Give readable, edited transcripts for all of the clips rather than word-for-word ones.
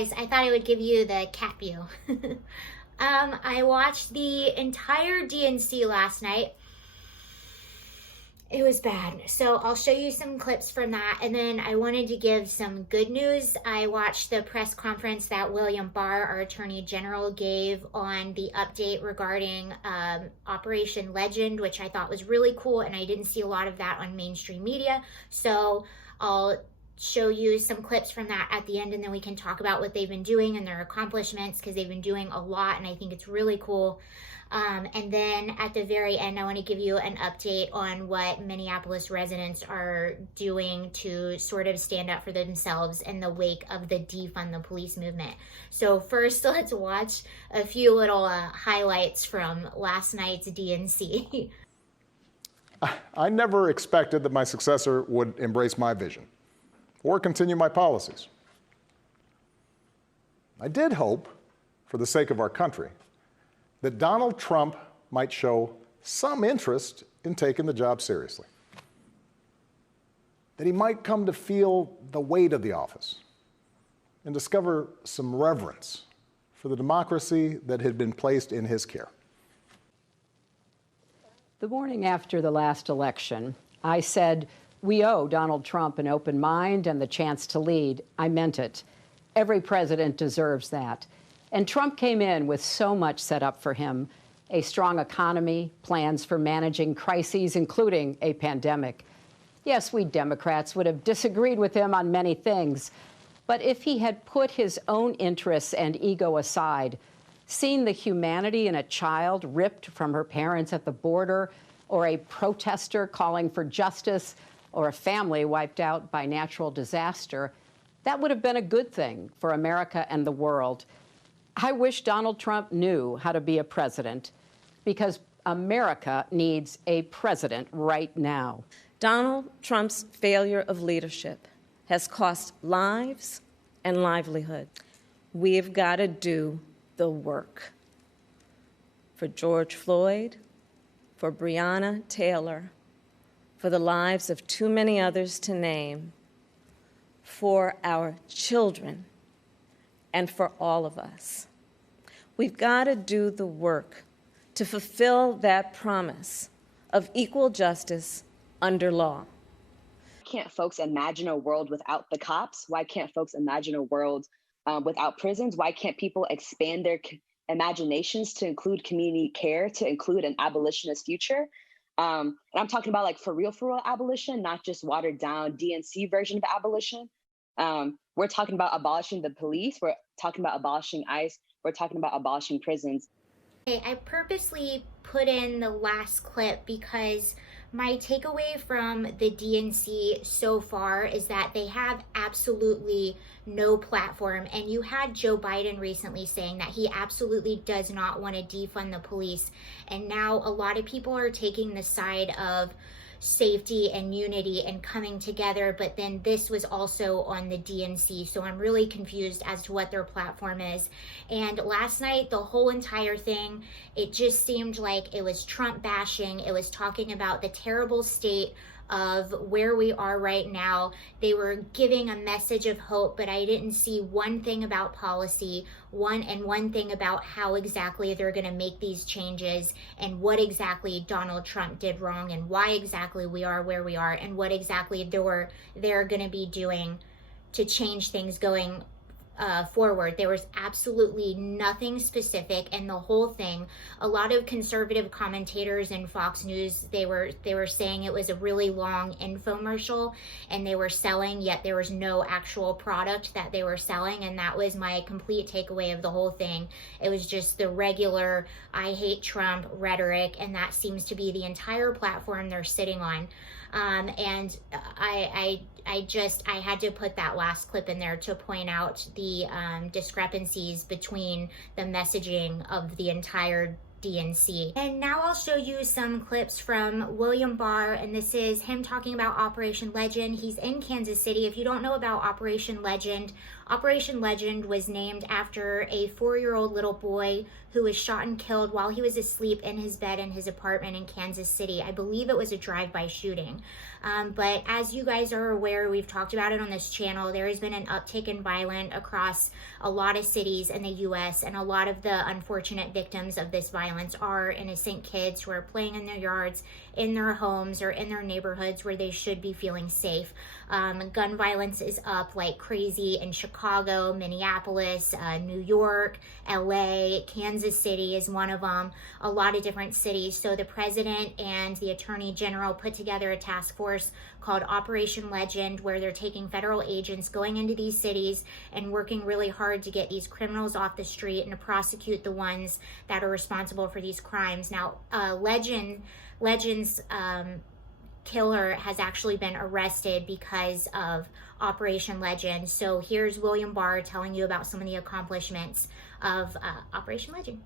guys, I thought I would give you the cat view. I watched the entire DNC last night. It was bad. So I'll show you some clips from that. And then I wanted to give some good news. I watched the press conference that William Barr, our Attorney General, gave on the update regarding Operation LeGend, which I thought was really cool. And I didn't see a lot of that on mainstream media. So I'll show you some clips from that at the end, and then we can talk about what they've been doing and their accomplishments, because they've been doing a lot and I think it's really cool. And then at the very end, I want to give you an update on what Minneapolis residents are doing to sort of stand up for themselves in the wake of the defund the police movement. So first, let's watch a few little highlights from last night's DNC. I never expected that my successor would embrace my vision or continue my policies. I did hope, for the sake of our country, that Donald Trump might show some interest in taking the job seriously, that he might come to feel the weight of the office and discover some reverence for the democracy that had been placed in his care. The morning after the last election, I said, we owe Donald Trump an open mind and the chance to lead. I meant it. Every president deserves that. And Trump came in with so much set up for him: a strong economy, plans for managing crises, including a pandemic. Yes, we Democrats would have disagreed with him on many things, but if he had put his own interests and ego aside, seen the humanity in a child ripped from her parents at the border, or a protester calling for justice, or a family wiped out by natural disaster, that would have been a good thing for America and the world. I wish Donald Trump knew how to be a president, because America needs a president right now. Donald Trump's failure of leadership has cost lives and livelihood. We have got to do the work. For George Floyd, for Breonna Taylor, for the lives of too many others to name, for our children, and for all of us. We've got to do the work to fulfill that promise of equal justice under law. Can't folks imagine a world without the cops? Why can't folks imagine a world without prisons? Why can't people expand their imaginations to include community care, to include an abolitionist future? And I'm talking about like for real abolition, not just watered down DNC version of abolition. We're talking about abolishing the police. We're talking about abolishing ICE. We're talking about abolishing prisons. I purposely put in the last clip because my takeaway from the DNC so far is that they have absolutely no platform. And you had Joe Biden recently saying that he absolutely does not want to defund the police. And now a lot of people are taking the side of safety and unity and coming together, but then this was also on the DNC, so I'm really confused as to what their platform is. And last night, the whole entire thing, it just seemed like it was Trump bashing. It was talking about the terrible state of where we are right now. They were giving a message of hope, but I didn't see one thing about policy, one thing about how exactly they're going to make these changes and what exactly Donald Trump did wrong and why exactly we are where we are and what exactly they're going to be doing to change things going forward. There was absolutely nothing specific, and the whole thing, a lot of conservative commentators in Fox News, they were saying it was a really long infomercial and they were selling, yet there was no actual product that they were selling, and that was my complete takeaway of the whole thing. It was just the regular I hate Trump rhetoric, and that seems to be the entire platform they're sitting on. And I had to put that last clip in there to point out the discrepancies between the messaging of the entire DNC. And now I'll show you some clips from William Barr, and this is him talking about Operation LeGend. He's in Kansas City. If you don't know about Operation LeGend Operation LeGend was named after a 4-year-old little boy who was shot and killed while he was asleep in his bed in his apartment in Kansas City. I believe it was a drive-by shooting. But as you guys are aware, we've talked about it on this channel, there has been an uptick in violence across a lot of cities in the U.S., and a lot of the unfortunate victims of this violence are innocent kids who are playing in their yards, in their homes, or in their neighborhoods where they should be feeling safe. Gun violence is up like crazy in Chicago, Minneapolis, New York, LA, Kansas City is one of them, a lot of different cities. So the president and the attorney general put together a task force called Operation LeGend, where they're taking federal agents going into these cities and working really hard to get these criminals off the street and to prosecute the ones that are responsible for these crimes. Now, LeGend's killer has actually been arrested because of Operation LeGend. So here's William Barr telling you about some of the accomplishments of Operation LeGend.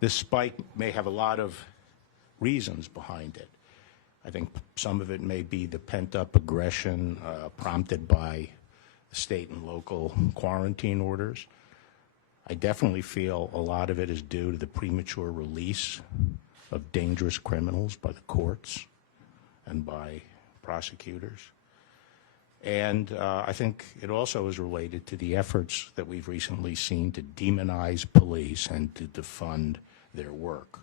This spike may have a lot of reasons behind it. I think some of it may be the pent-up aggression prompted by state and local quarantine orders. I definitely feel a lot of it is due to the premature release of dangerous criminals by the courts and by prosecutors. And I think it also is related to the efforts that we've recently seen to demonize police and to defund their work.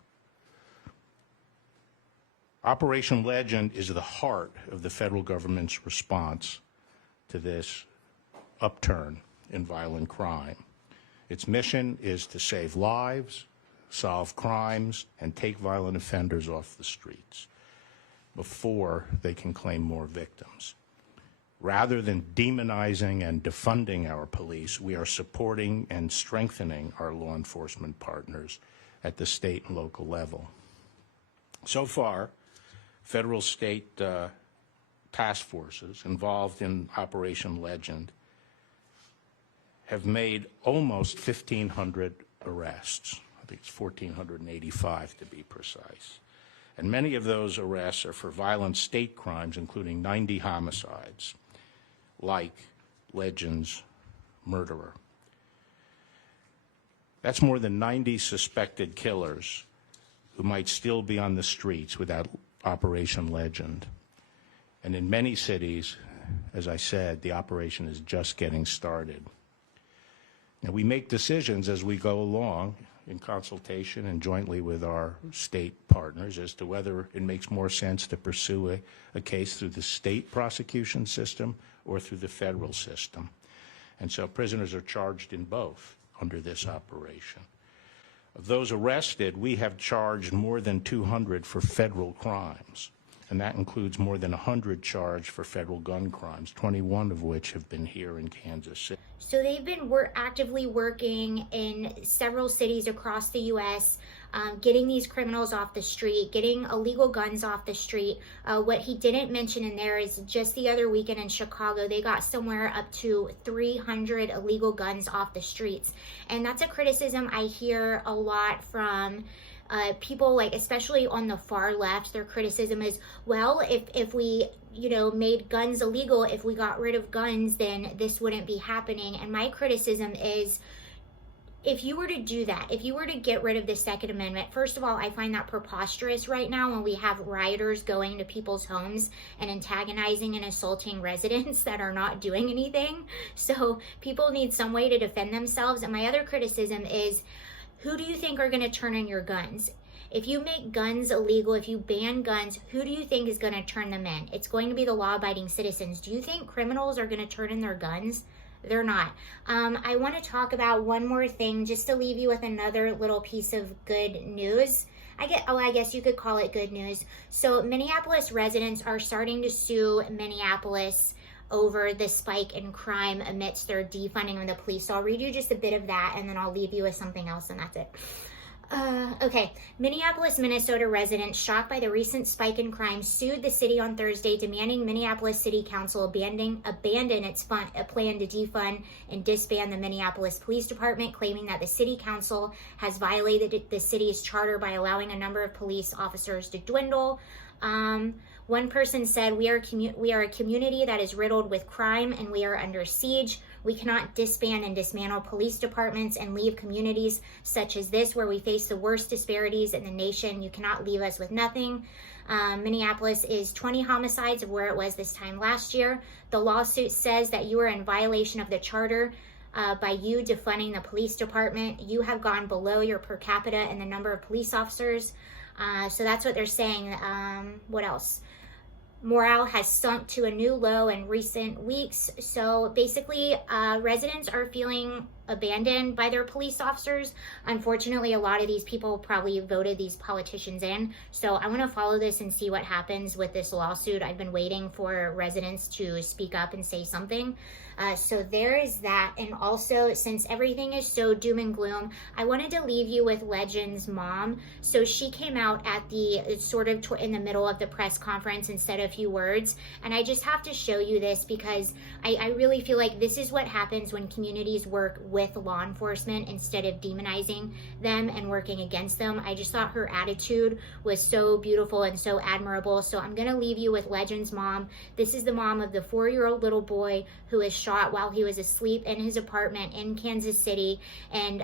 Operation LeGend is the heart of the federal government's response to this upturn in violent crime. Its mission is to save lives, solve crimes, and take violent offenders off the streets before they can claim more victims. Rather than demonizing and defunding our police, we are supporting and strengthening our law enforcement partners at the state and local level. So far, federal state task forces involved in Operation LeGend have made almost 1,500 arrests. I think it's 1,485 to be precise. And many of those arrests are for violent state crimes, including 90 homicides, like LeGend's murderer. That's more than 90 suspected killers who might still be on the streets without Operation LeGend. And in many cities, as I said, the operation is just getting started. Now, we make decisions as we go along in consultation and jointly with our state partners as to whether it makes more sense to pursue a case through the state prosecution system or through the federal system. And so prisoners are charged in both under this operation. Of those arrested, we have charged more than 200 for federal crimes, and that includes more than 100 charged for federal gun crimes, 21 of which have been here in Kansas City. So they've been actively working in several cities across the U.S., getting these criminals off the street, getting illegal guns off the street. What he didn't mention in there is just the other weekend in Chicago, they got somewhere up to 300 illegal guns off the streets. And that's a criticism I hear a lot from people, like especially on the far left. Their criticism is, well, if we made guns illegal, if we got rid of guns, then this wouldn't be happening. And my criticism is, if you were to do that, if you were to get rid of the Second Amendment, first of all, I find that preposterous right now when we have rioters going to people's homes and antagonizing and assaulting residents that are not doing anything. So people need some way to defend themselves. And my other criticism is, who do you think are going to turn in your guns? If you make guns illegal, if you ban guns, who do you think is going to turn them in? It's going to be the law-abiding citizens. Do you think criminals are going to turn in their guns? They're not. I want to talk about one more thing just to leave you with another little piece of good news. I guess you could call it good news. So Minneapolis residents are starting to sue Minneapolis over the spike in crime amidst their defunding of the police. So I'll read you just a bit of that and then I'll leave you with something else, and that's it. Okay. Minneapolis, Minnesota residents shocked by the recent spike in crime sued the city on Thursday, demanding Minneapolis City Council abandon its plan to defund and disband the Minneapolis Police Department, claiming that the city council has violated the city's charter by allowing a number of police officers to dwindle. One person said, we are a community that is riddled with crime and we are under siege. We cannot disband and dismantle police departments and leave communities such as this where we face the worst disparities in the nation. You cannot leave us with nothing. Minneapolis is 20 homicides of where it was this time last year. The lawsuit says that you are in violation of the charter by you defunding the police department. You have gone below your per capita in the number of police officers. So that's what they're saying. What else? Morale has sunk to a new low in recent weeks. So basically, residents are feeling abandoned by their police officers. Unfortunately, a lot of these people probably voted these politicians in. So I want to follow this and see what happens with this lawsuit. I've been waiting for residents to speak up and say something. So there is that. And also, since everything is so doom and gloom, I wanted to leave you with LeGend's mom. So she came out at the sort of in the middle of the press conference and said a few words. And I just have to show you this because I really feel like this is what happens when communities work with law enforcement instead of demonizing them and working against them. I just thought her attitude was so beautiful and so admirable. So I'm going to leave you with LeGend's mom. This is the mom of the 4-year-old little boy who was shot while he was asleep in his apartment in Kansas City. And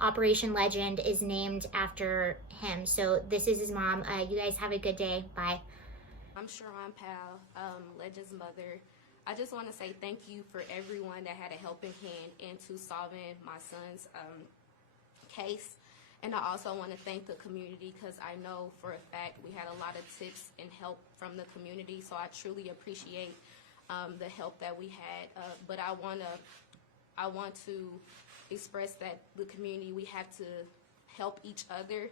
Operation LeGend is named after him. So this is his mom. You guys have a good day. Bye. I'm Sharon Powell, LeGend's mother. I just want to say thank you for everyone that had a helping hand into solving my son's case. And I also want to thank the community because I know for a fact we had a lot of tips and help from the community. So I truly appreciate the help that we had. But I want to express that the community, we have to help each other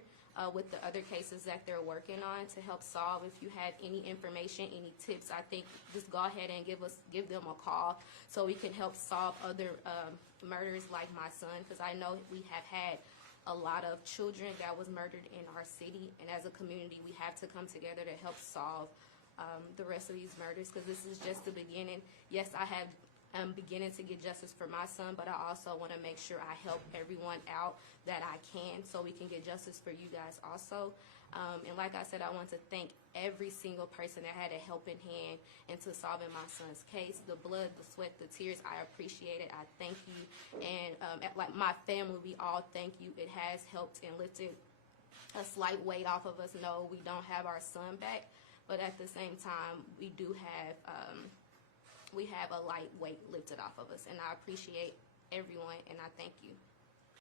with the other cases that they're working on to help solve. If you have any information, any tips, I think just go ahead and give them a call so we can help solve other murders like my son, because I know we have had a lot of children that was murdered in our city, and as a community we have to come together to help solve the rest of these murders, because this is just the beginning. Yes, I'm beginning to get justice for my son, but I also want to make sure I help everyone out that I can so we can get justice for you guys also. And like I said, I want to thank every single person that had a helping hand into solving my son's case. The blood, the sweat, the tears, I appreciate it. I thank you. And like my family, we all thank you. It has helped and lifted a slight weight off of us. No, we don't have our son back, but at the same time, we do have we have a light weight lifted off of us, and I appreciate everyone, and I thank you.